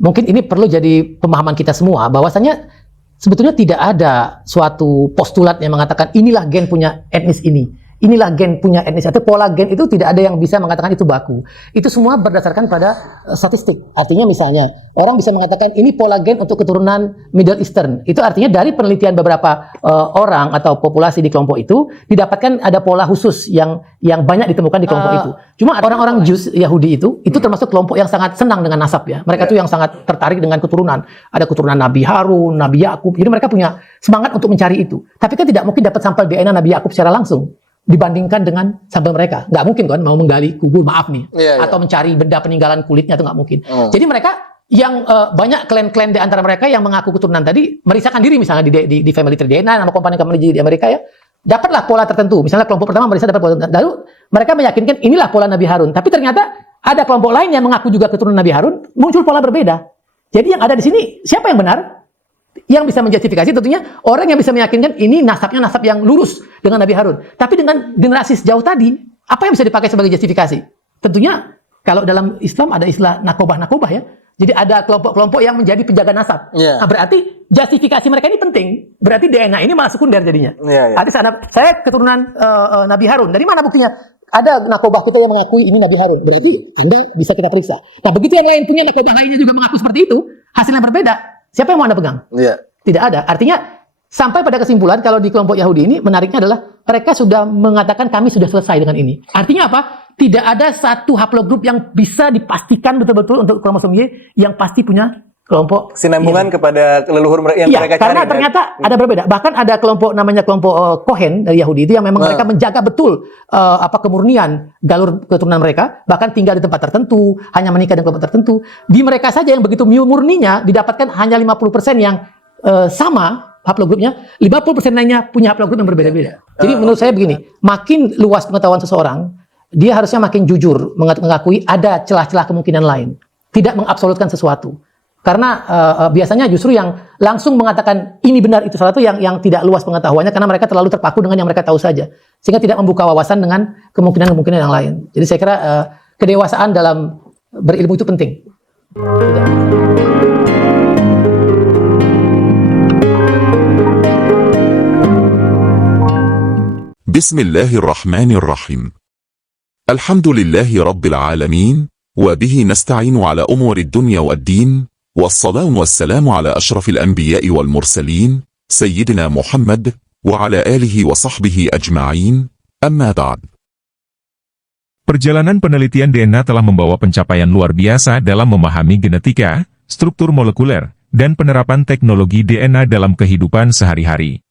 mungkin ini perlu jadi pemahaman kita semua, bahwasanya sebetulnya tidak ada suatu postulat yang mengatakan inilah gen punya etnis ini, inilah gen punya etnis, atau pola gen itu tidak ada yang bisa mengatakan itu baku. Itu semua berdasarkan pada statistik. Artinya misalnya, orang bisa mengatakan ini pola gen untuk keturunan Middle Eastern. Itu artinya dari penelitian beberapa orang atau populasi di kelompok itu, didapatkan ada pola khusus yang banyak ditemukan di kelompok itu. Cuma orang-orang Jews Yahudi itu termasuk kelompok yang sangat senang dengan nasab ya. Mereka tuh yang sangat tertarik dengan keturunan. Ada keturunan Nabi Harun, Nabi Yakub. Jadi mereka punya semangat untuk mencari itu. Tapi kan tidak mungkin dapat sampel DNA Nabi Yakub secara langsung dibandingkan dengan sampel mereka. Nggak mungkin kan mau menggali kubur, maaf nih, atau mencari benda peninggalan kulitnya, itu nggak mungkin. Jadi mereka yang banyak klan-klan di antara mereka yang mengaku keturunan tadi merisahkan diri misalnya di family tree DNA, nama company di Amerika ya, dapatlah pola tertentu. Misalnya kelompok pertama merisa dapat pola tertentu. Lalu mereka meyakinkan inilah pola Nabi Harun. Tapi ternyata ada kelompok lain yang mengaku juga keturunan Nabi Harun, muncul pola berbeda. Jadi yang ada di sini siapa yang benar? Yang bisa menjustifikasi tentunya orang yang bisa meyakinkan ini nasabnya nasab yang lurus dengan Nabi Harun. Tapi dengan generasi sejauh tadi, apa yang bisa dipakai sebagai justifikasi? Tentunya kalau dalam Islam ada istilah nakobah ya. Jadi ada kelompok-kelompok yang menjadi penjaga nasab. Nah, berarti justifikasi mereka ini penting. Berarti DNA ini malah sekunder jadinya. Artinya saya keturunan Nabi Harun. Dari mana buktinya? Ada nakobah kita yang mengakui ini Nabi Harun. Berarti Anda bisa kita periksa. Nah, begitu yang lain punya nakobah lainnya juga mengaku seperti itu, hasilnya berbeda. Siapa yang mau Anda pegang? Tidak ada. Artinya sampai pada kesimpulan kalau di kelompok Yahudi ini menariknya adalah mereka sudah mengatakan kami sudah selesai dengan ini. Artinya apa? Tidak ada satu haplogrup yang bisa dipastikan betul-betul untuk kromosom Y yang pasti punya kelompok sinambungan kepada leluhur yang mereka cari. Karena ternyata ada berbeda. Bahkan ada kelompok namanya kelompok Cohen dari Yahudi itu yang memang mereka menjaga betul kemurnian galur keturunan mereka, bahkan tinggal di tempat tertentu, hanya menikah dengan kelompok tertentu. Di mereka saja yang begitu murninya didapatkan hanya 50% yang sama haplogrupnya, 50% lainnya punya haplogrup yang berbeda-beda. Jadi menurut saya begini, makin luas pengetahuan seseorang, dia harusnya makin jujur mengakui ada celah-celah kemungkinan lain, tidak mengabsolutkan sesuatu. Karena biasanya justru yang langsung mengatakan ini benar itu salah itu yang tidak luas pengetahuannya, karena mereka terlalu terpaku dengan yang mereka tahu saja, sehingga tidak membuka wawasan dengan kemungkinan-kemungkinan yang lain. Jadi saya kira kedewasaan dalam berilmu itu penting. Bismillahirrahmanirrahim. Alhamdulillahi Rabbil Alamin, wa bihi nasta'inu ala umuri dunya wad din. والصلاة والسلام على أشرف الأنبياء والمرسلين سيدنا محمد وعلى آله وصحبه أجمعين أما بعد. Perjalanan penelitian DNA telah membawa pencapaian luar biasa dalam memahami genetika, struktur molekuler, dan penerapan teknologi DNA dalam kehidupan sehari-hari.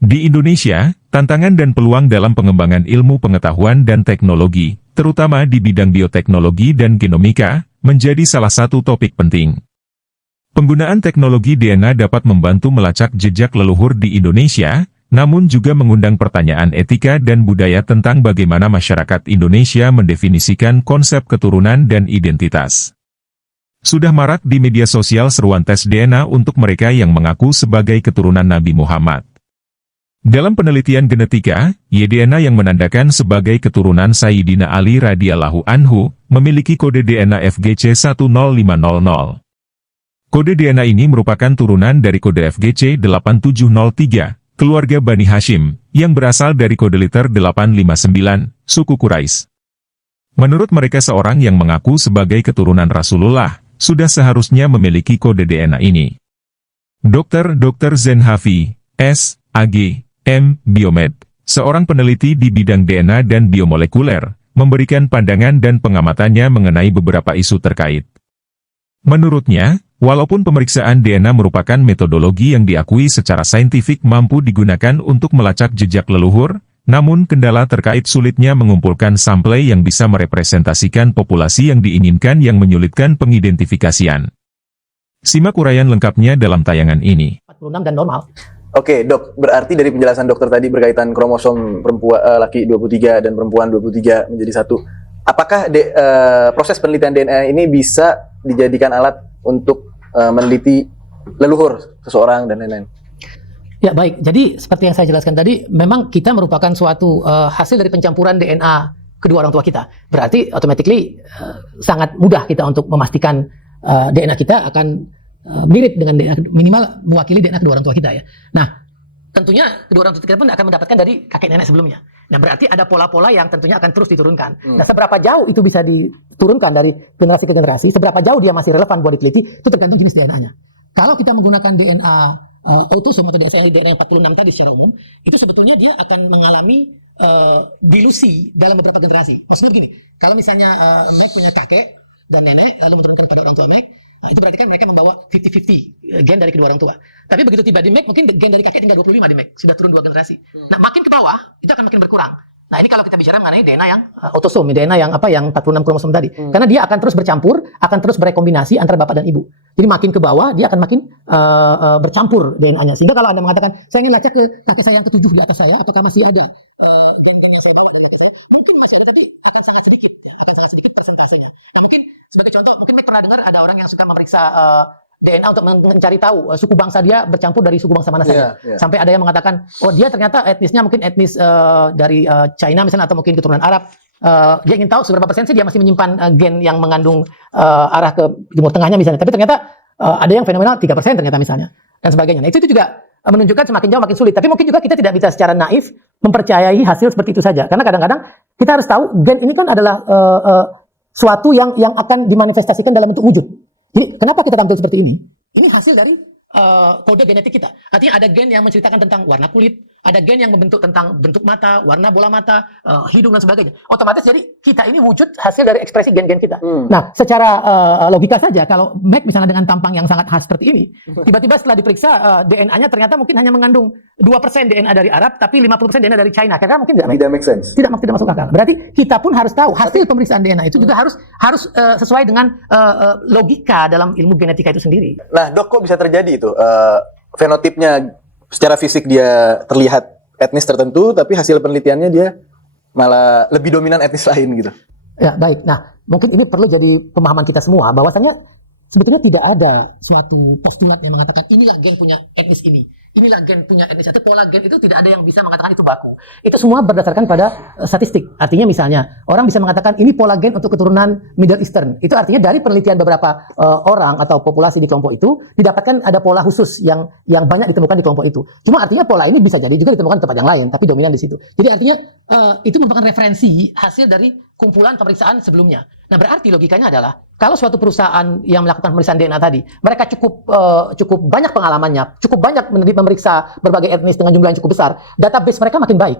Di Indonesia, tantangan dan peluang dalam pengembangan ilmu pengetahuan dan teknologi, terutama di bidang bioteknologi dan genomika, menjadi salah satu topik penting. Penggunaan teknologi DNA dapat membantu melacak jejak leluhur di Indonesia, namun juga mengundang pertanyaan etika dan budaya tentang bagaimana masyarakat Indonesia mendefinisikan konsep keturunan dan identitas. Sudah marak di media sosial seruan tes DNA untuk mereka yang mengaku sebagai keturunan Nabi Muhammad. Dalam penelitian genetika, Y-DNA yang menandakan sebagai keturunan Sayyidina Ali radhiyallahu anhu, memiliki kode DNA FGC 10500. Kode DNA ini merupakan turunan dari kode FGC 8703, keluarga Bani Hashim, yang berasal dari kode liter 859, suku Quraisy. Menurut mereka seorang yang mengaku sebagai keturunan Rasulullah, sudah seharusnya memiliki kode DNA ini. Dr. Zen Hafi, S.Ag, M. Biomed, seorang peneliti di bidang DNA dan biomolekuler, memberikan pandangan dan pengamatannya mengenai beberapa isu terkait. Menurutnya, walaupun pemeriksaan DNA merupakan metodologi yang diakui secara saintifik mampu digunakan untuk melacak jejak leluhur, namun kendala terkait sulitnya mengumpulkan sampel yang bisa merepresentasikan populasi yang diinginkan yang menyulitkan pengidentifikasian. Simak uraian lengkapnya dalam tayangan ini. 46 dan normal. Oke, Dok, berarti dari penjelasan dokter tadi berkaitan kromosom perempuan laki 23 dan perempuan 23 menjadi satu. Apakah proses penelitian DNA ini bisa dijadikan alat untuk meneliti leluhur seseorang dan lain-lain? Ya baik, jadi seperti yang saya jelaskan tadi, memang kita merupakan suatu hasil dari pencampuran DNA kedua orang tua kita. Berarti automatically sangat mudah kita untuk memastikan DNA kita akan mirip dengan DNA, minimal mewakili DNA kedua orang tua kita ya. Nah, tentunya kedua orang tua kita pun akan mendapatkan dari kakek nenek sebelumnya. Nah, berarti ada pola-pola yang tentunya akan terus diturunkan. Nah, seberapa jauh itu bisa diturunkan dari generasi ke generasi, seberapa jauh dia masih relevan buat diteliti, itu tergantung jenis DNA-nya. Kalau kita menggunakan DNA autosom atau DNA yang 46 tadi secara umum, itu sebetulnya dia akan mengalami dilusi dalam beberapa generasi. Maksudnya begini, kalau misalnya Meg punya kakek dan nenek lalu menurunkan pada orang tua Meg, nah, itu berarti kan mereka membawa 50-50 gen dari kedua orang tua. Tapi begitu tiba di Meg, mungkin gen dari kakek tinggal 25 di Meg, sudah turun 2 generasi. Nah, makin ke bawah itu akan makin berkurang. Nah, ini kalau kita bicara mengenai DNA yang autosom, DNA yang 46 kromosom tadi. Karena dia akan terus bercampur, akan terus berekombinasi antara bapak dan ibu. Jadi makin ke bawah dia akan makin bercampur DNA-nya. Sehingga kalau Anda mengatakan, saya ingin lacak ke kakek saya yang ke-7 di atas saya, apakah masih ada gen-gen yang saya bawa dari kakek saya? Mungkin masih ada, tapi akan sangat sedikit, akan sangat sedikit persentasenya. Nah, mungkin sebagai contoh, mungkin Meg pernah dengar ada orang yang suka memeriksa DNA untuk mencari tahu suku bangsa dia bercampur dari suku bangsa mana saja. Sampai ada yang mengatakan, oh dia ternyata etnisnya mungkin etnis dari China misalnya atau mungkin keturunan Arab. Dia ingin tahu seberapa persen sih dia masih menyimpan gen yang mengandung arah ke Timur Tengahnya misalnya. Tapi ternyata ada yang fenomenal 3% ternyata misalnya dan sebagainya. Nah, itu juga menunjukkan semakin jauh makin sulit. Tapi mungkin juga kita tidak bisa secara naif mempercayai hasil seperti itu saja. Karena kadang-kadang kita harus tahu gen ini kan adalah suatu yang akan dimanifestasikan dalam bentuk wujud. Jadi kenapa kita tampil seperti ini? Ini hasil dari kode genetik kita. Artinya ada gen yang menceritakan tentang warna kulit, ada gen yang membentuk tentang bentuk mata, warna bola mata, hidung dan sebagainya. Otomatis jadi kita ini wujud hasil dari ekspresi gen-gen kita. Nah, secara logika saja kalau Meg misalnya dengan tampang yang sangat khas seperti ini, tiba-tiba setelah diperiksa DNA-nya ternyata mungkin hanya mengandung 2% DNA dari Arab, tapi 50% DNA dari China. Kira-kira mungkin tidak make sense. Tidak masuk akal. Berarti kita pun harus tahu hasil pemeriksaan DNA itu juga harus sesuai dengan logika dalam ilmu genetika itu sendiri. Nah, Dok, kok bisa terjadi itu? Fenotipnya secara fisik dia terlihat etnis tertentu, tapi hasil penelitiannya dia malah lebih dominan etnis lain gitu. Ya, baik. Nah, mungkin ini perlu jadi pemahaman kita semua bahwasanya sebetulnya tidak ada suatu postulat yang mengatakan inilah gen punya etnis ini, inilah gen punya etnis atau pola gen itu tidak ada yang bisa mengatakan itu baku. Itu semua berdasarkan pada statistik. Artinya misalnya orang bisa mengatakan ini pola gen untuk keturunan Middle Eastern. Itu artinya dari penelitian beberapa orang atau populasi di kelompok itu didapatkan ada pola khusus yang banyak ditemukan di kelompok itu. Cuma artinya pola ini bisa jadi juga ditemukan di tempat yang lain, tapi dominan di situ. Jadi artinya itu merupakan referensi hasil dari kumpulan pemeriksaan sebelumnya. Nah, berarti logikanya adalah kalau suatu perusahaan yang melakukan pemeriksaan DNA tadi, mereka cukup banyak pengalamannya, cukup banyak memeriksa berbagai etnis dengan jumlah yang cukup besar, database mereka makin baik.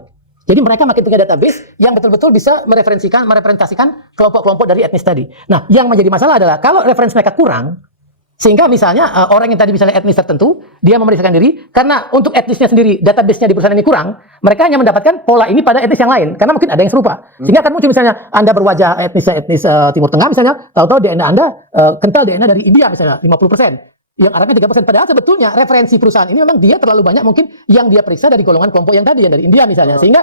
Jadi mereka makin punya database yang betul-betul bisa merepresentasikan kelompok-kelompok dari etnis tadi. Nah, yang menjadi masalah adalah kalau referensi mereka kurang, sehingga misalnya orang yang tadi misalnya etnis tertentu, dia memeriksakan diri, karena untuk etnisnya sendiri, database-nya di perusahaan ini kurang, mereka hanya mendapatkan pola ini pada etnis yang lain, karena mungkin ada yang serupa. Sehingga akan muncul misalnya Anda berwajah etnis Timur Tengah misalnya, tahu-tahu DNA Anda kental DNA dari India misalnya, 50%. Yang Arabnya 3%. Padahal sebetulnya referensi perusahaan ini memang dia terlalu banyak mungkin yang dia periksa dari golongan kelompok yang tadi, yang dari India misalnya. Sehingga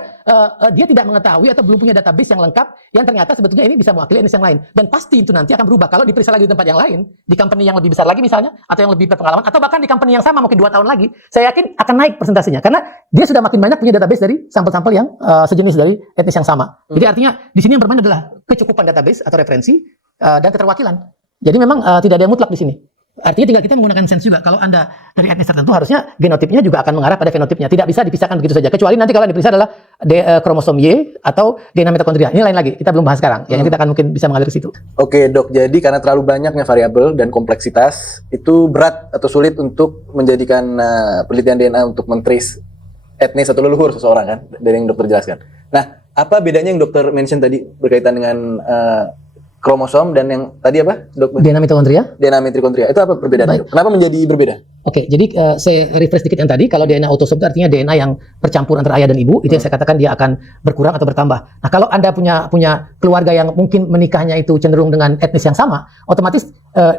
dia tidak mengetahui atau belum punya database yang lengkap yang ternyata sebetulnya ini bisa mewakili etnis yang lain. Dan pasti itu nanti akan berubah. Kalau diperiksa lagi di tempat yang lain, di company yang lebih besar lagi misalnya, atau yang lebih berpengalaman, atau bahkan di company yang sama mungkin 2 tahun lagi, saya yakin akan naik persentasenya. Karena dia sudah makin banyak punya database dari sampel-sampel yang sejenis dari etnis yang sama. Jadi artinya di sini yang bermain adalah kecukupan database atau referensi dan keterwakilan. Jadi memang tidak ada yang mutlak di sini. Artinya tinggal kita menggunakan sense juga. Kalau Anda dari etnis tertentu harusnya genotipnya juga akan mengarah pada fenotipnya. Tidak bisa dipisahkan begitu saja. Kecuali nanti kalau yang diperiksa adalah kromosom Y atau DNA mitokondria. Ini lain lagi. Kita belum bahas sekarang. Yang kita akan mungkin bisa mengalir ke situ. Oke, Dok. Jadi karena terlalu banyaknya variabel dan kompleksitas, itu berat atau sulit untuk menjadikan penelitian DNA untuk men-trace etnis atau leluhur seseorang kan, dari yang dokter jelaskan. Nah, apa bedanya yang dokter mention tadi berkaitan dengan kromosom dan yang tadi apa, Dok? DNA mitokondria. DNA mitokondria. Itu apa perbedaannya? Kenapa menjadi berbeda? Oke, jadi saya refresh sedikit yang tadi. Kalau DNA autosom itu artinya DNA yang bercampur antara ayah dan ibu. Itu yang saya katakan dia akan berkurang atau bertambah. Nah, kalau Anda punya keluarga yang mungkin menikahnya itu cenderung dengan etnis yang sama, otomatis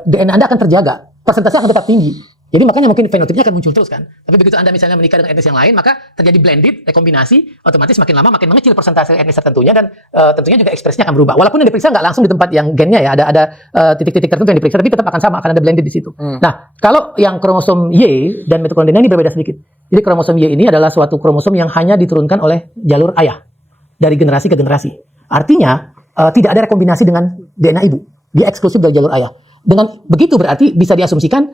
DNA Anda akan terjaga. Persentasenya akan tetap tinggi. Jadi makanya mungkin fenotipnya akan muncul terus kan. Tapi begitu Anda misalnya menikah dengan etnis yang lain, maka terjadi blended, rekombinasi, otomatis makin lama makin mengecil persentase etnis tertentunya dan tentunya juga ekspresinya akan berubah. Walaupun yang diperiksa nggak langsung di tempat yang gennya ya, ada titik-titik tertentu yang diperiksa, tapi tetap akan sama, akan ada blended di situ. Nah, kalau yang kromosom Y dan mitokondria ini berbeda sedikit. Jadi kromosom Y ini adalah suatu kromosom yang hanya diturunkan oleh jalur ayah dari generasi ke generasi. Artinya tidak ada rekombinasi dengan DNA ibu. Dia eksklusif dari jalur ayah. Dengan begitu berarti bisa diasumsikan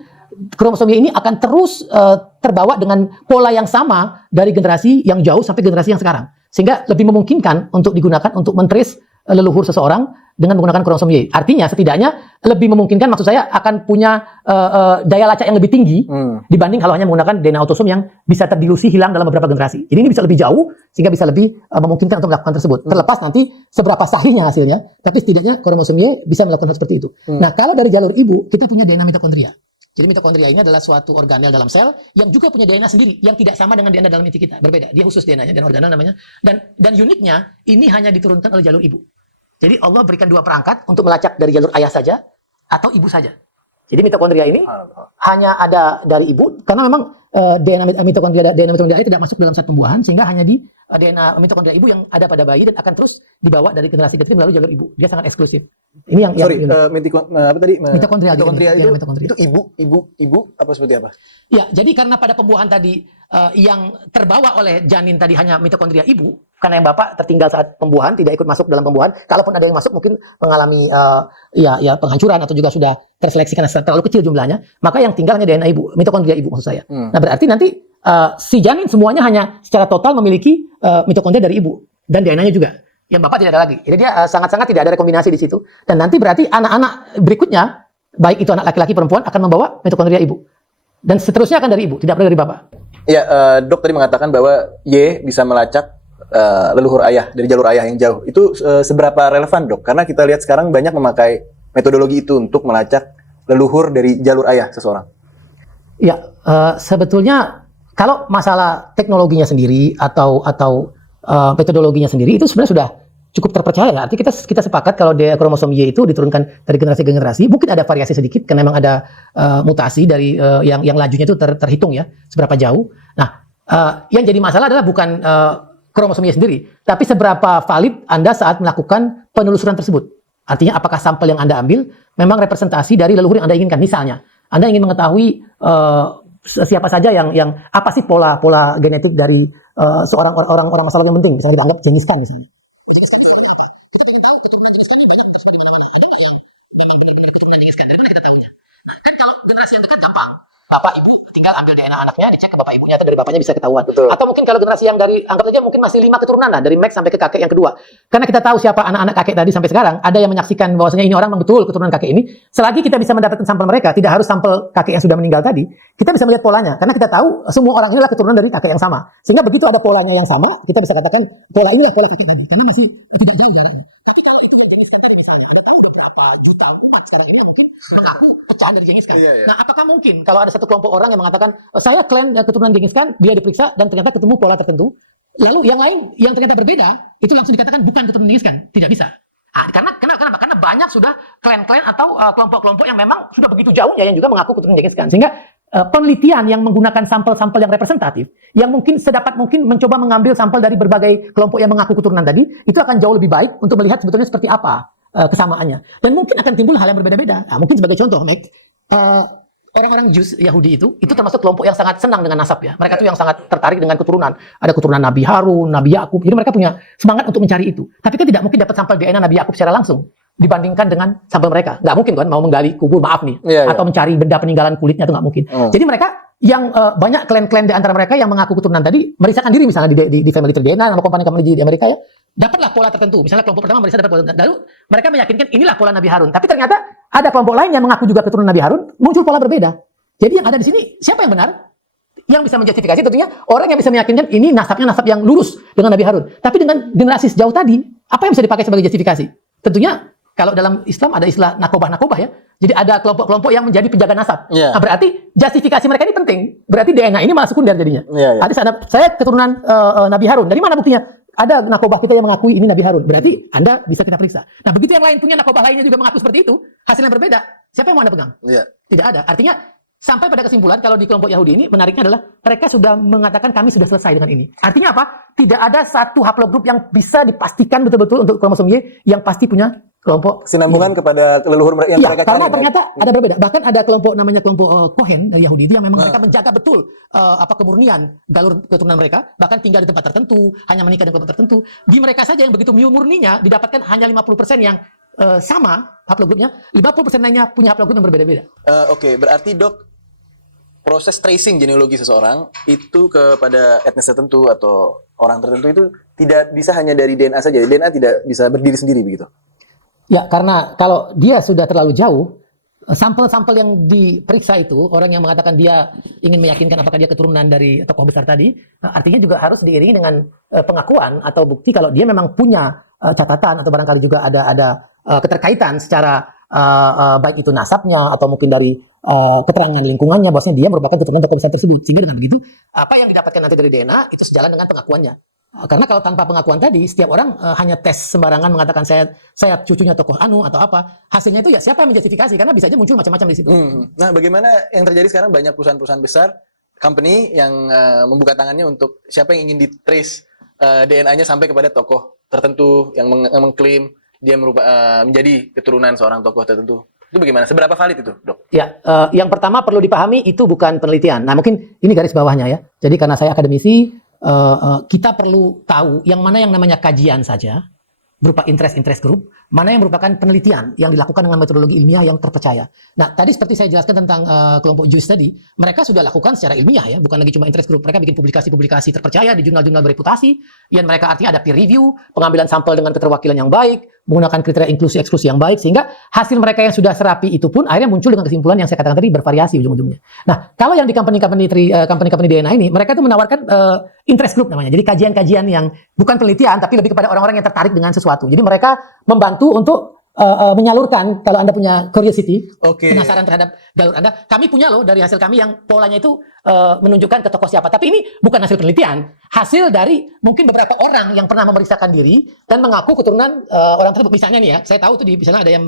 kromosom Y ini akan terus terbawa dengan pola yang sama dari generasi yang jauh sampai generasi yang sekarang. Sehingga lebih memungkinkan untuk digunakan untuk mentrace leluhur seseorang dengan menggunakan kromosom Y. Artinya setidaknya lebih memungkinkan, maksud saya akan punya daya lacak yang lebih tinggi dibanding kalau hanya menggunakan DNA autosom yang bisa terdilusi hilang dalam beberapa generasi. Jadi ini bisa lebih jauh sehingga bisa lebih memungkinkan untuk melakukan tersebut. Terlepas nanti seberapa sahihnya hasilnya, tapi setidaknya kromosom Y bisa melakukan hal seperti itu. Nah, kalau dari jalur ibu kita punya DNA mitokondria. Jadi mitokondria ini adalah suatu organel dalam sel yang juga punya DNA sendiri yang tidak sama dengan DNA dalam inti kita. Berbeda, dia khusus DNA-nya dan organel namanya. Dan uniknya ini hanya diturunkan oleh jalur ibu. Jadi Allah berikan dua perangkat untuk melacak dari jalur ayah saja atau ibu saja. Jadi mitokondria ini hanya ada dari ibu karena memang DNA mitokondria tidak masuk dalam zat pembuahan sehingga hanya di DNA mitokondria ibu yang ada pada bayi dan akan terus dibawa dari generasi ke generasi melalui jalur ibu. Dia sangat eksklusif. Ini yang apa tadi? Mitokondria itu ibu apa seperti apa? Ya, jadi karena pada pembuahan tadi yang terbawa oleh janin tadi hanya mitokondria ibu, karena yang bapak tertinggal saat pembuahan, tidak ikut masuk dalam pembuahan. Kalaupun ada yang masuk mungkin mengalami penghancuran atau juga sudah terseleksi karena terlalu kecil jumlahnya, maka yang tinggal hanya DNA ibu, mitokondria ibu maksud saya. Nah, berarti nanti si janin semuanya hanya secara total memiliki mitokondria dari ibu dan DNA-nya juga. Yang bapak tidak ada lagi. Jadi dia sangat-sangat tidak ada rekombinasi di situ. Dan nanti berarti anak-anak berikutnya, baik itu anak laki-laki perempuan, akan membawa mitokondria ibu. Dan seterusnya akan dari ibu, tidak perlu dari bapak. Ya, dok tadi mengatakan bahwa Y bisa melacak leluhur ayah dari jalur ayah yang jauh. Itu seberapa relevan, dok? Karena kita lihat sekarang banyak memakai metodologi itu untuk melacak leluhur dari jalur ayah seseorang. Ya, sebetulnya kalau masalah teknologinya sendiri atau metodologinya sendiri itu sebenarnya sudah cukup terpercaya. Artinya kita sepakat kalau kromosom Y itu diturunkan dari generasi ke generasi, mungkin ada variasi sedikit karena memang ada mutasi dari yang lajunya itu terhitung ya seberapa jauh. Nah, yang jadi masalah adalah bukan kromosom Y sendiri, tapi seberapa valid Anda saat melakukan penelusuran tersebut. Artinya apakah sampel yang Anda ambil memang representasi dari leluhur yang Anda inginkan. Misalnya, Anda ingin mengetahui siapa saja yang apa sih pola genetik dari seorang orang masalah yang penting, misalnya dianggap Genghis Khan misalnya. Kita ingin tahu keturunan Genghis Khan ini banyak tersebar di mana-mana. Ada nggak yang memang dari keturunan Genghis Khan? Dari mana kita tahunya? Nah, kan kalau generasi yang dekat gampang. Bapak ibu tinggal ambil DNA anaknya, dicek ke bapak ibunya atau dari bapaknya bisa ketahuan. Betul. Atau mungkin kalau generasi yang dari anggap saja mungkin masih 5 keturunan lah, dari Max sampai ke kakek yang kedua. Karena kita tahu siapa anak-anak kakek tadi sampai sekarang, ada yang menyaksikan bahwasanya ini orang memang betul keturunan kakek ini. Selagi kita bisa mendapatkan sampel mereka, tidak harus sampel kakek yang sudah meninggal tadi, kita bisa melihat polanya. Karena kita tahu semua orang ini adalah keturunan dari kakek yang sama. Sehingga begitu ada polanya yang sama, kita bisa katakan pola inilah pola kakek tadi. Karena masih tidak jauh jaraknya. Tapi kalau itu dari Genghis Khan tadi misalnya, ada tahu beberapa juta umat sekarang ini mungkin mengaku pecah dari Genghis Khan. Nah, apakah mungkin kalau ada satu kelompok orang yang mengatakan saya klan keturunan Genghis Khan, dia diperiksa dan ternyata ketemu pola tertentu, lalu yang lain yang ternyata berbeda, itu langsung dikatakan bukan keturunan Genghis Khan? Tidak bisa. Kenapa? Karena banyak sudah klan-klan atau kelompok-kelompok yang memang sudah begitu jauhnya yang juga mengaku keturunan Genghis Khan. Sehingga penelitian yang menggunakan sampel-sampel yang representatif, yang mungkin sedapat mungkin mencoba mengambil sampel dari berbagai kelompok yang mengaku keturunan tadi, itu akan jauh lebih baik untuk melihat sebetulnya seperti apa kesamaannya. Dan mungkin akan timbul hal yang berbeda-beda. Nah, mungkin sebagai contoh, orang-orang Jews Yahudi itu termasuk kelompok yang sangat senang dengan nasab ya. Mereka tuh yang sangat tertarik dengan keturunan. Ada keturunan Nabi Harun, Nabi Yakub. Jadi mereka punya semangat untuk mencari itu. Tapi kan tidak mungkin dapat sampel DNA Nabi Yakub secara langsung dibandingkan dengan sampel mereka. Nggak mungkin kan mau menggali kubur, maaf nih, atau mencari benda peninggalan kulitnya itu nggak mungkin. Jadi mereka yang banyak klan-klan di antara mereka yang mengaku keturunan tadi meriksakan diri misalnya di Family Tree DNA, nama company di Amerika ya, dapatlah pola tertentu. Misalnya kelompok pertama meriksa dapat pola tertentu. Lalu mereka meyakinkan inilah pola Nabi Harun. Tapi ternyata ada kelompok lain yang mengaku juga keturunan Nabi Harun, muncul pola berbeda. Jadi yang ada di sini siapa yang benar? Yang bisa menjustifikasi tentunya orang yang bisa meyakinkan ini nasabnya nasab yang lurus dengan Nabi Harun. Tapi dengan generasi sejauh tadi, apa yang bisa dipakai sebagai justifikasi? Tentunya kalau dalam Islam ada istilah nakobah ya. Jadi ada kelompok-kelompok yang menjadi penjaga nasab. Nah, berarti justifikasi mereka ini penting. Berarti DNA ini malah sekunder jadinya. Ada saya keturunan Nabi Harun. Dari mana buktinya? Ada nakobah kita yang mengakui ini Nabi Harun. Berarti Anda bisa kita periksa. Nah, begitu yang lain punya nakobah lainnya juga mengaku seperti itu, hasilnya berbeda. Siapa yang mau Anda pegang? Tidak ada. Artinya sampai pada kesimpulan kalau di kelompok Yahudi ini menariknya adalah mereka sudah mengatakan kami sudah selesai dengan ini. Artinya apa? Tidak ada satu haplogrup yang bisa dipastikan betul-betul untuk kromosom Y yang pasti punya kelompok kesinambungan kepada leluhur yang mereka cari. Karena ternyata ada berbeda. Bahkan ada kelompok namanya kelompok Cohen dari Yahudi itu yang memang mereka menjaga betul kemurnian galur keturunan mereka, bahkan tinggal di tempat tertentu, hanya menikah dengan kelompok tertentu. Di mereka saja yang begitu murninya didapatkan hanya 50% yang sama haplogrupnya, 50% lainnya punya haplogrup yang berbeda-beda. Oke, berarti dok, proses tracing genealogi seseorang itu kepada etnis tertentu atau orang tertentu itu tidak bisa hanya dari DNA saja. DNA tidak bisa berdiri sendiri begitu. Ya, karena kalau dia sudah terlalu jauh, sampel-sampel yang diperiksa itu, orang yang mengatakan dia ingin meyakinkan apakah dia keturunan dari tokoh besar tadi, artinya juga harus diiringi dengan pengakuan atau bukti kalau dia memang punya catatan atau barangkali juga ada keterkaitan secara baik itu nasabnya atau mungkin dari keterangan lingkungannya bahwasanya dia merupakan keturunan tokoh besar tersebut. Sehingga dengan begitu apa yang didapatkan nanti dari DNA itu sejalan dengan pengakuannya. Karena kalau tanpa pengakuan tadi setiap orang hanya tes sembarangan mengatakan saya cucunya tokoh anu atau apa, hasilnya itu ya siapa yang menjustifikasi, karena bisa aja muncul macam-macam di situ. Nah, bagaimana yang terjadi sekarang, banyak perusahaan-perusahaan besar, company yang membuka tangannya untuk siapa yang ingin di-trace DNA-nya sampai kepada tokoh tertentu yang mengklaim dia menjadi keturunan seorang tokoh tertentu. Itu bagaimana? Seberapa valid itu, dok? Ya, yang pertama perlu dipahami itu bukan penelitian. Nah, mungkin ini garis bawahnya ya. Jadi karena saya akademisi, kita perlu tahu yang mana yang namanya kajian saja berupa interest group, mana yang merupakan penelitian yang dilakukan dengan metodologi ilmiah yang terpercaya. Nah, tadi seperti saya jelaskan tentang kelompok JUICE tadi, mereka sudah lakukan secara ilmiah ya, bukan lagi cuma interest group. Mereka bikin publikasi-publikasi terpercaya di jurnal-jurnal bereputasi, yang mereka artinya ada peer review, pengambilan sampel dengan keterwakilan yang baik, menggunakan kriteria inklusi-eksklusi yang baik, sehingga hasil mereka yang sudah serapi itu pun akhirnya muncul dengan kesimpulan yang saya katakan tadi bervariasi ujung-ujungnya. Nah, kalau yang di company-company DNA ini, mereka itu menawarkan interest group namanya. Jadi kajian-kajian yang bukan penelitian, tapi lebih kepada orang-orang yang tertarik dengan sesuatu. Jadi mereka membantu untuk menyalurkan kalau Anda punya curiosity, penasaran terhadap jalur Anda. Kami punya loh dari hasil kami yang polanya itu menunjukkan ke tokoh siapa. Tapi ini bukan hasil penelitian, hasil dari mungkin beberapa orang yang pernah memeriksakan diri dan mengaku keturunan orang tersebut. Misalnya nih ya, saya tahu tuh di misalnya ada yang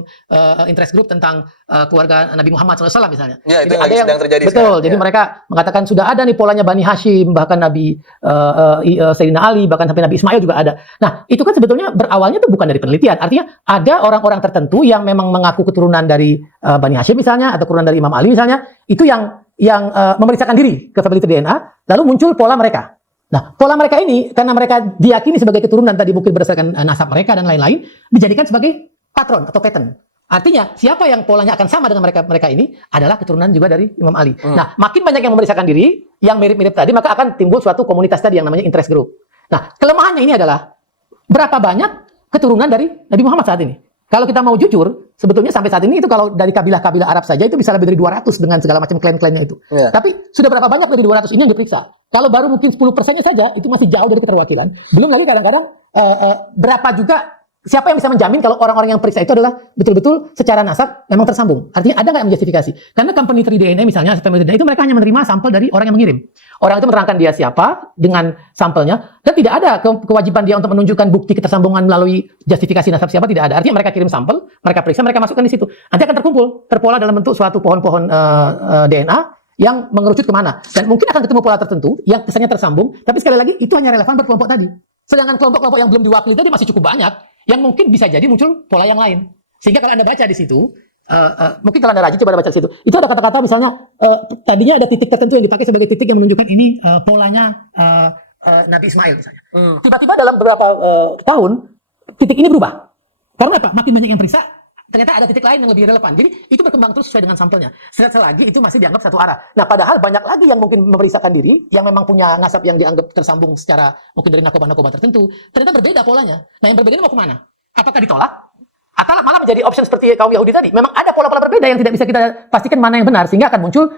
interest group tentang keluarga Nabi Muhammad SAW misalnya. Ya, itu jadi ada yang sedang terjadi betul. sekarang. Jadi mereka mengatakan sudah ada nih polanya Bani Hashim, bahkan Nabi Sayyidina Ali, bahkan sampai Nabi Ismail juga ada. Nah, itu kan sebetulnya berawalnya tuh bukan dari penelitian. Artinya ada orang-orang tertentu yang memang mengaku keturunan dari Bani Hashim misalnya, atau keturunan dari Imam Ali misalnya, itu yang memeriksakan diri ke family tree DNA, lalu muncul pola mereka. Nah, pola mereka ini karena mereka diyakini sebagai keturunan tadi mungkin berdasarkan nasab mereka dan lain-lain, dijadikan sebagai patron atau pattern. Artinya siapa yang polanya akan sama dengan mereka ini adalah keturunan juga dari Imam Ali. Nah, makin banyak yang memeriksakan diri yang mirip-mirip tadi, maka akan timbul suatu komunitas tadi yang namanya interest group. Nah, kelemahannya ini adalah berapa banyak keturunan dari Nabi Muhammad saat ini. Kalau kita mau jujur, sebetulnya sampai saat ini itu kalau dari kabilah-kabilah Arab saja itu bisa lebih dari 200 dengan segala macam klaim-klaimnya itu. Yeah. Tapi sudah berapa banyak dari 200 ini yang diperiksa? Kalau baru mungkin 10%-nya saja, itu masih jauh dari keterwakilan. Belum lagi kadang-kadang berapa juga, siapa yang bisa menjamin kalau orang-orang yang periksa itu adalah betul-betul secara nasab memang tersambung. Artinya ada nggak yang menjustifikasi? Karena company tree DNA misalnya, family DNA itu mereka hanya menerima sampel dari orang yang mengirim. Orang itu menerangkan dia siapa dengan sampelnya, dan tidak ada kewajiban dia untuk menunjukkan bukti ketersambungan melalui justifikasi nasab siapa, tidak ada. Artinya mereka kirim sampel, mereka periksa, mereka masukkan di situ. Nanti akan terpola dalam bentuk suatu pohon-pohon DNA yang mengerucut kemana. Dan mungkin akan ketemu pola tertentu yang kesannya tersambung, tapi sekali lagi itu hanya relevan buat kelompok tadi. Sedangkan kelompok-kelompok yang belum diwakili tadi masih cukup banyak, yang mungkin bisa jadi muncul pola yang lain. Sehingga kalau Anda baca di situ, mungkin kalau Anda rajin coba baca di situ, itu ada kata-kata misalnya tadinya ada titik tertentu yang dipakai sebagai titik yang menunjukkan ini polanya Nabi Ismail misalnya. Tiba-tiba dalam beberapa tahun titik ini berubah. Karena apa? Makin banyak yang periksa, ternyata ada titik lain yang lebih relevan. Jadi itu berkembang terus sesuai dengan sampelnya. Selagi itu masih dianggap satu arah. Nah, padahal banyak lagi yang mungkin memeriksakan diri, yang memang punya nasab yang dianggap tersambung secara mungkin dari narkoba-narkoba tertentu, ternyata berbeda polanya. Nah, yang berbeda ini mau kemana? Apakah ditolak? Atau malah menjadi option seperti kaum Yahudi tadi? Memang ada pola-pola berbeda yang tidak bisa kita pastikan mana yang benar, sehingga akan muncul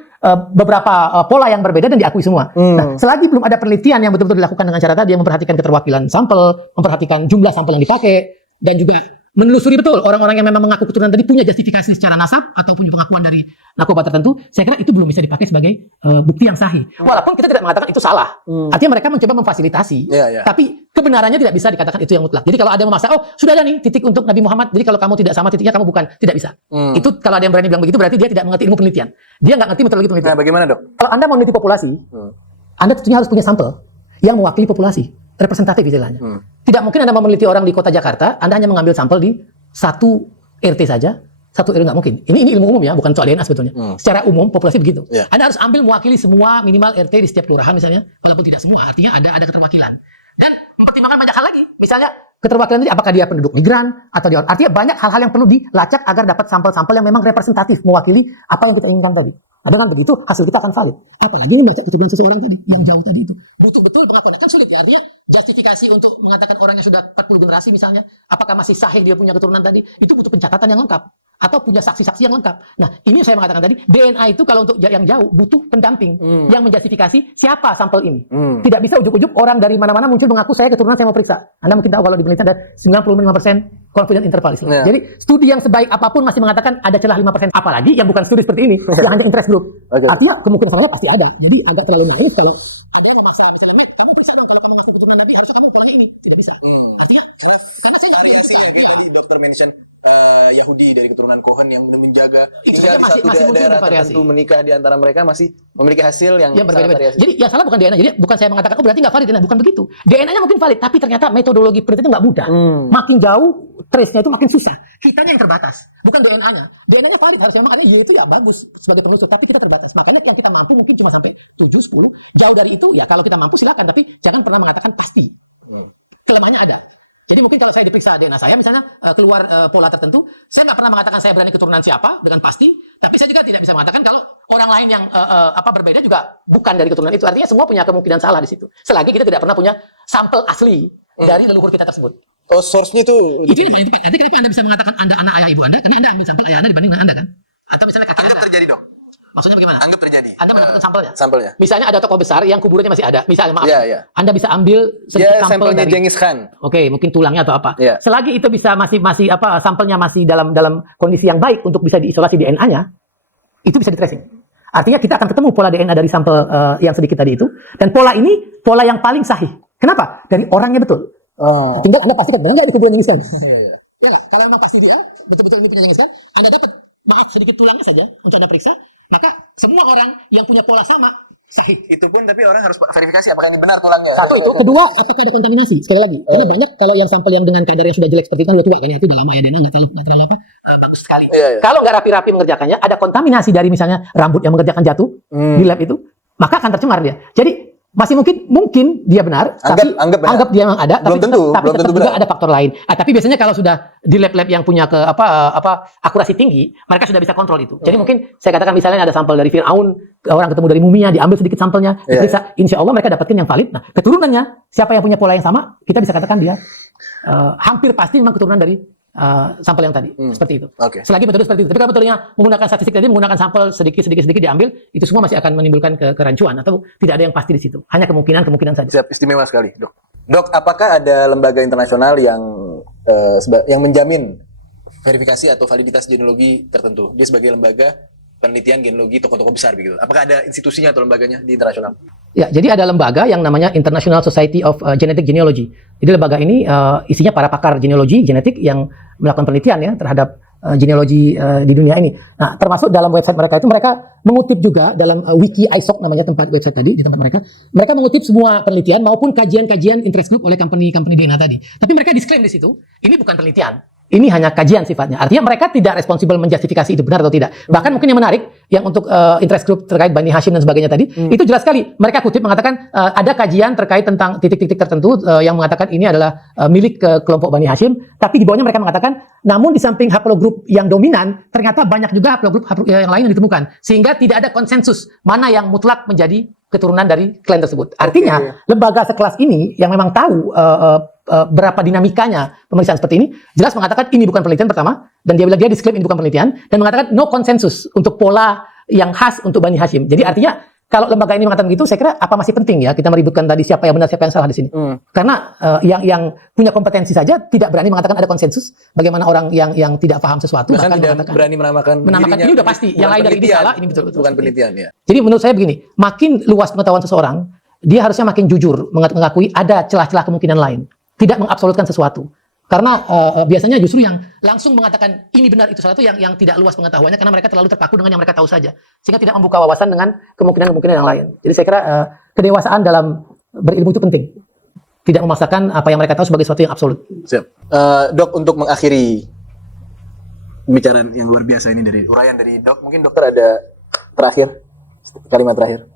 beberapa pola yang berbeda dan diakui semua. Nah, selagi belum ada penelitian yang betul-betul dilakukan dengan cara tadi, yang memperhatikan keterwakilan sampel, memperhatikan jumlah sampel yang dipakai, dan juga menelusuri betul orang-orang yang memang mengaku keturunan tadi punya justifikasi secara nasab atau punya pengakuan dari narkoba tertentu, saya kira itu belum bisa dipakai sebagai bukti yang sahih. Walaupun kita tidak mengatakan itu salah. Artinya mereka mencoba memfasilitasi. Tapi kebenarannya tidak bisa dikatakan itu yang mutlak. Jadi kalau ada yang memaksa, oh sudah ada nih titik untuk Nabi Muhammad, jadi kalau kamu tidak sama titiknya kamu bukan, tidak bisa. Itu kalau ada yang berani bilang begitu berarti dia tidak mengerti ilmu penelitian. Dia nggak ngerti metodologi penelitian. Nah, bagaimana dok? Kalau Anda mau meneliti populasi, Anda tentunya harus punya sampel yang mewakili populasi, representatif istilahnya. Tidak mungkin Anda mau meneliti orang di kota Jakarta, Anda hanya mengambil sampel di satu RT saja, satu RT nggak mungkin. Ini ilmu umum ya, bukan soal DNA sebetulnya. Secara umum populasi begitu. Anda harus ambil mewakili semua minimal RT di setiap kelurahan misalnya, walaupun tidak semua. Artinya ada keterwakilan. Dan mempertimbangkan banyak hal lagi. Misalnya keterwakilan tadi apakah dia penduduk migran atau dia, artinya banyak hal-hal yang perlu dilacak agar dapat sampel-sampel yang memang representatif mewakili apa yang kita inginkan tadi. Nah, dengan begitu hasil kita akan valid. Apalagi ini baca keturunan seseorang tadi yang jauh tadi itu. Butuh betul pengakuan, kan sulit, artinya justifikasi untuk mengatakan orang yang sudah 40 generasi misalnya, apakah masih sahih dia punya keturunan tadi, itu butuh pencatatan yang lengkap atau punya saksi-saksi yang lengkap. Nah, ini yang saya mengatakan tadi, DNA itu kalau untuk yang jauh butuh pendamping yang menjustifikasi siapa sampel ini. Tidak bisa ujuk-ujuk orang dari mana-mana muncul mengaku saya keturunan, saya mau periksa. Anda mungkin tahu kalau di penelitian ada 95% confident interval istilah. Yeah. Jadi studi yang sebaik apapun masih mengatakan ada celah 5%. Apalagi yang bukan studi seperti ini, yang hanya interest group. Okay. Artinya kemungkinan salahnya pasti ada. Jadi agak terlalu naif kalau ada memaksa misalnya, Met, kamu periksa dong kalau kamu ngaku keturunan Nabi, harusnya kamu polanya ini. Tidak bisa. Artinya karena saya nggak Ini dokter mention Yahudi dari keturunan Cohen yang menjaga Itu hingga masih satu muncul daerah variasi. tertentu menikah di antara mereka masih memiliki hasil yang berbeda-beda. sangat variasi. Jadi yang salah bukan DNA. Jadi bukan saya mengatakan oh berarti nggak valid, bukan begitu. DNA-nya mungkin valid, tapi ternyata metodologi penelitian itu nggak mudah. Makin jauh trace-nya itu makin susah. Kitanya yang terbatas, bukan DNA-nya. DNA-nya valid, harus memang ada itu ya bagus sebagai penulis, tapi kita terbatas. Makanya yang kita mampu mungkin cuma sampai 7, 10. Jauh dari itu ya kalau kita mampu silakan, tapi jangan pernah mengatakan pasti. Kelemahannya ada. Jadi mungkin kalau saya diperiksa DNA saya misalnya keluar pola tertentu, saya nggak pernah mengatakan saya berani keturunan siapa dengan pasti, tapi saya juga tidak bisa mengatakan kalau orang lain yang berbeda juga bukan dari keturunan itu. Artinya semua punya kemungkinan salah di situ. Selagi kita tidak pernah punya sampel asli dari leluhur kita tersebut. Oh, source-nya itu Itu yang paling tepat. Nanti kenapa Anda bisa mengatakan Anda anak ayah ibu Anda? Karena Anda ambil sampel ayah Anda dibanding Anda kan? Atau misalnya kakak Anda. terjadi, Dok. Maksudnya bagaimana? Anggap terjadi. Anda mendapatkan sampelnya. Sampelnya. Misalnya ada tokoh besar yang kuburannya masih ada. Misalnya maaf. Iya. Anda bisa ambil sedikit sampel sampelnya dari Genghis Khan. Oke, mungkin tulangnya atau apa. Iya. Selagi itu bisa masih sampelnya masih dalam kondisi yang baik untuk bisa diisolasi DNA-nya, itu bisa di tracing. Artinya kita akan ketemu pola DNA dari sampel yang sedikit tadi itu, dan pola ini pola yang paling sahih. Kenapa? Dari orangnya betul. Oh. Tinggal Anda pastikan benar nggak di kuburan Genghis Khan. Ya, kalau memang pasti dia betul-betul ini punya Genghis Khan, Anda dapat sedikit tulangnya saja untuk Anda periksa, maka semua orang yang punya pola sama sahih. Itu pun tapi orang harus verifikasi apakah ini benar tulangnya. Satu itu, kedua apakah ada kontaminasi? Sekali lagi, karena banyak kalau yang sampel yang dengan kadar yang sudah jelek seperti itu kan udah tua kayaknya itu udah lama ya DNA nggak terlalu bagus sekali. Iya. Kalau nggak rapi-rapi mengerjakannya, ada kontaminasi dari misalnya rambut yang mengerjakan jatuh di lab itu, maka akan tercemar dia. Jadi masih mungkin dia benar, anggap dia memang ada, tapi tetap juga ada faktor lain. Tapi biasanya kalau sudah di lab-lab yang punya akurasi tinggi, mereka sudah bisa kontrol itu. Jadi mungkin saya katakan misalnya ada sampel dari Fir'aun, orang ketemu dari mumia, diambil sedikit sampelnya, diperiksa, insya Allah mereka dapatkan yang valid. Nah, keturunannya, siapa yang punya pola yang sama, kita bisa katakan dia hampir pasti memang keturunan dari sampel yang tadi, seperti itu. Okay. Selagi betul seperti itu. Tapi kalau betulnya menggunakan statistik tadi, menggunakan sampel sedikit diambil, itu semua masih akan menimbulkan kerancuan atau tidak ada yang pasti di situ. Hanya kemungkinan saja. Siap, istimewa sekali, Dok. Dok, apakah ada lembaga internasional yang menjamin verifikasi atau validitas genealogi tertentu? Dia sebagai lembaga penelitian genealogi tokoh-tokoh besar begitu. Apakah ada institusinya atau lembaganya di internasional? Ya, jadi ada lembaga yang namanya International Society of Genetic Genealogy. Jadi lembaga ini isinya para pakar genealogi genetik yang melakukan penelitian ya terhadap genealogi di dunia ini. Nah, termasuk dalam website mereka itu mereka mengutip juga dalam wiki ISOC namanya tempat website tadi di tempat mereka. Mereka mengutip semua penelitian maupun kajian-kajian interest group oleh company DNA tadi. Tapi mereka disclaim di situ, ini bukan penelitian. Ini hanya kajian sifatnya. Artinya mereka tidak responsibel menjustifikasi itu benar atau tidak. Bahkan mungkin yang menarik, yang untuk interest group terkait Bani Hashim dan sebagainya tadi, itu jelas sekali. Mereka kutip mengatakan ada kajian terkait tentang titik-titik tertentu yang mengatakan ini adalah milik kelompok Bani Hashim. Tapi di bawahnya mereka mengatakan, namun di samping haplogrup yang dominan, ternyata banyak juga haplogrup yang lain yang ditemukan. Sehingga tidak ada konsensus mana yang mutlak menjadi keturunan dari klan tersebut. Artinya, lembaga sekelas ini yang memang tahu berapa dinamikanya pemeriksaan seperti ini, jelas mengatakan ini bukan penelitian pertama, dan dia bilang dia disclaim ini bukan penelitian, dan mengatakan no konsensus untuk pola yang khas untuk Bani Hashim. Jadi artinya kalau lembaga ini mengatakan begitu, saya kira apa masih penting ya kita meributkan tadi siapa yang benar siapa yang salah di sini. Karena yang punya kompetensi saja tidak berani mengatakan ada konsensus. Bagaimana orang yang tidak paham sesuatu bahkan tidak mengatakan, berani menamakan ini udah pasti. Yang lain dari ini salah, ini betul. Bukan penelitian ya. Jadi menurut saya begini, makin luas pengetahuan seseorang, dia harusnya makin jujur mengakui ada celah-celah kemungkinan lain. Tidak mengabsolutkan sesuatu. Karena biasanya justru yang langsung mengatakan ini benar itu salah itu yang tidak luas pengetahuannya karena mereka terlalu terpaku dengan yang mereka tahu saja. Sehingga tidak membuka wawasan dengan kemungkinan-kemungkinan yang lain. Jadi saya kira kedewasaan dalam berilmu itu penting. Tidak memaksakan apa yang mereka tahu sebagai sesuatu yang absolut. Siap. Dok, untuk mengakhiri pembicaraan yang luar biasa ini dari uraian dari Dok, mungkin dokter ada kalimat terakhir.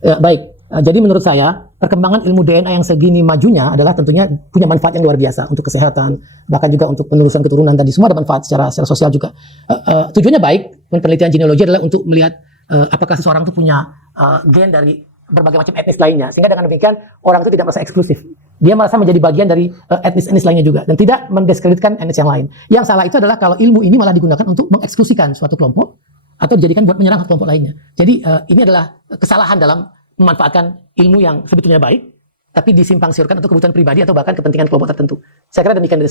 Ya, baik. Jadi menurut saya perkembangan ilmu DNA yang segini majunya adalah tentunya punya manfaat yang luar biasa untuk kesehatan, bahkan juga untuk penelusuran keturunan tadi, semua ada manfaat secara sosial juga. Tujuannya baik, penelitian genealogi adalah untuk melihat apakah seseorang itu punya gen dari berbagai macam etnis lainnya, sehingga dengan demikian orang itu tidak merasa eksklusif. Dia merasa menjadi bagian dari etnis-etnis lainnya juga, dan tidak mendiskreditkan etnis yang lain. Yang salah itu adalah kalau ilmu ini malah digunakan untuk mengeksklusikan suatu kelompok, atau dijadikan buat menyerang kelompok lainnya. Jadi ini adalah kesalahan dalam memanfaatkan ilmu yang sebetulnya baik, tapi disimpang siurkan untuk kebutuhan pribadi atau bahkan kepentingan kelompok tertentu. Saya kira demikian dari saya.